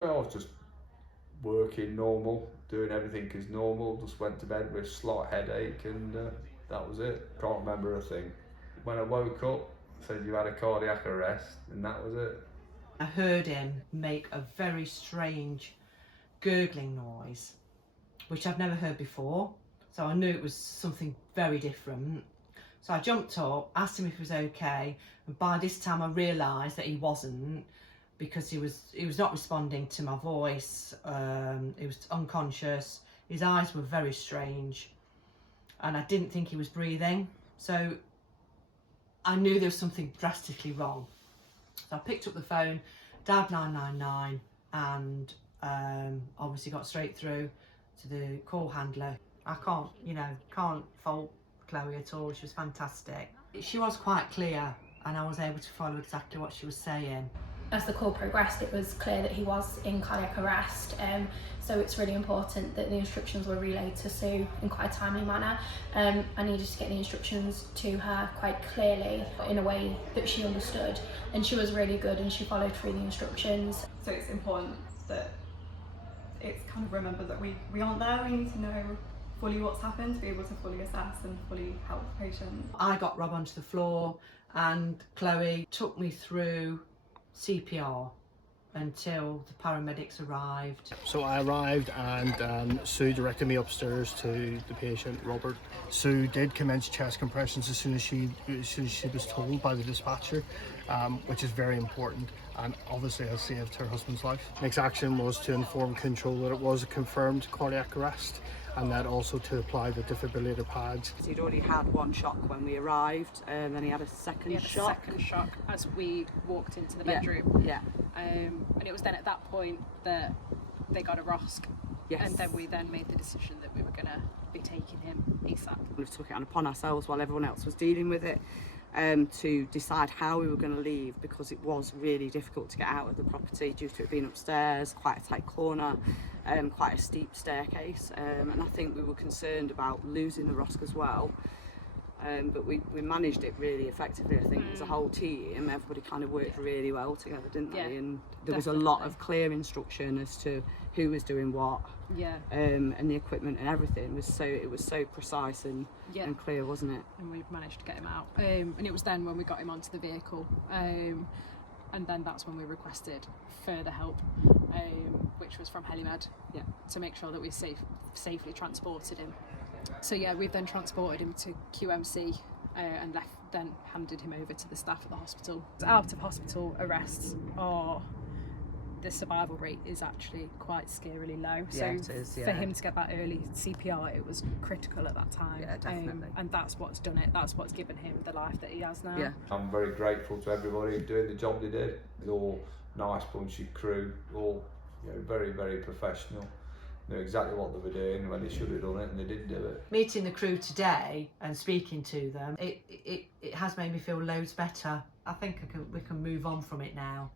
Well, I was just working normal, doing everything as normal, just went to bed with a slight headache and that was it. Can't remember a thing. When I woke up, said you had a cardiac arrest and that was it. I heard him make a very strange gurgling noise, which I've never heard before. So I knew it was something very different. So I jumped up, asked him if he was okay, and by this time I realised that he wasn't, because he was not responding to my voice. He was unconscious. His eyes were very strange, and I didn't think he was breathing. So I knew there was something drastically wrong. So I picked up the phone, dialed 999, and obviously got straight through to the call handler. I can't fault Chloe at all. She was fantastic. She was quite clear, and I was able to follow exactly what she was saying. As the call progressed, it was clear that he was in cardiac arrest, so it's really important that the instructions were relayed to Sue in quite a timely manner. I needed to get the instructions to her quite clearly in a way that she understood, and she was really good and she followed through the instructions. So it's important that it's kind of remembered that we aren't there. We need to know fully what's happened to be able to fully assess and fully help the patient. I got Rob onto the floor and Chloe took me through CPR until the paramedics arrived. So I arrived and Sue directed me upstairs to the patient, Robert. Sue did commence chest compressions as soon as she was told by the dispatcher, which is very important, and obviously has saved her husband's life. Next action was to inform control that it was a confirmed cardiac arrest, and that also to apply the defibrillator pads. He'd already had one shock when we arrived, and then he had a second shock. Second shock as we walked into the bedroom. Yeah. And it was then at that point that they got a ROSC. Yes. And then we made the decision that we were going to be taking him ASAP. We took it on upon ourselves while everyone else was dealing with it, to decide how we were going to leave, because it was really difficult to get out of the property due to it being upstairs, quite a tight corner, quite a steep staircase, and I think we were concerned about losing the ROSC as well. But we managed it really effectively. I think as a whole team, everybody kind of worked really well together, didn't they? And there was a lot of clear instruction as to who was doing what. Yeah. And the equipment and everything was so precise and clear, wasn't it? And we managed to get him out. And it was then when we got him onto the vehicle. And then that's when we requested further help, which was from Helimed, to make sure that we safely transported him. So yeah, we've then transported him to QMC and then handed him over to the staff at the hospital. Out of hospital arrests the survival rate is actually quite scarily low. So it is, for him to get that early CPR, it was critical at that time. Yeah, definitely. And that's what's done it. That's what's given him the life that he has now. Yeah. I'm very grateful to everybody doing the job they did. They're all nice, punchy crew, all very, very professional. Knew exactly what they were doing when they should have done it, and they did do it. Meeting the crew today and speaking to them, it has made me feel loads better. I think we can move on from it now.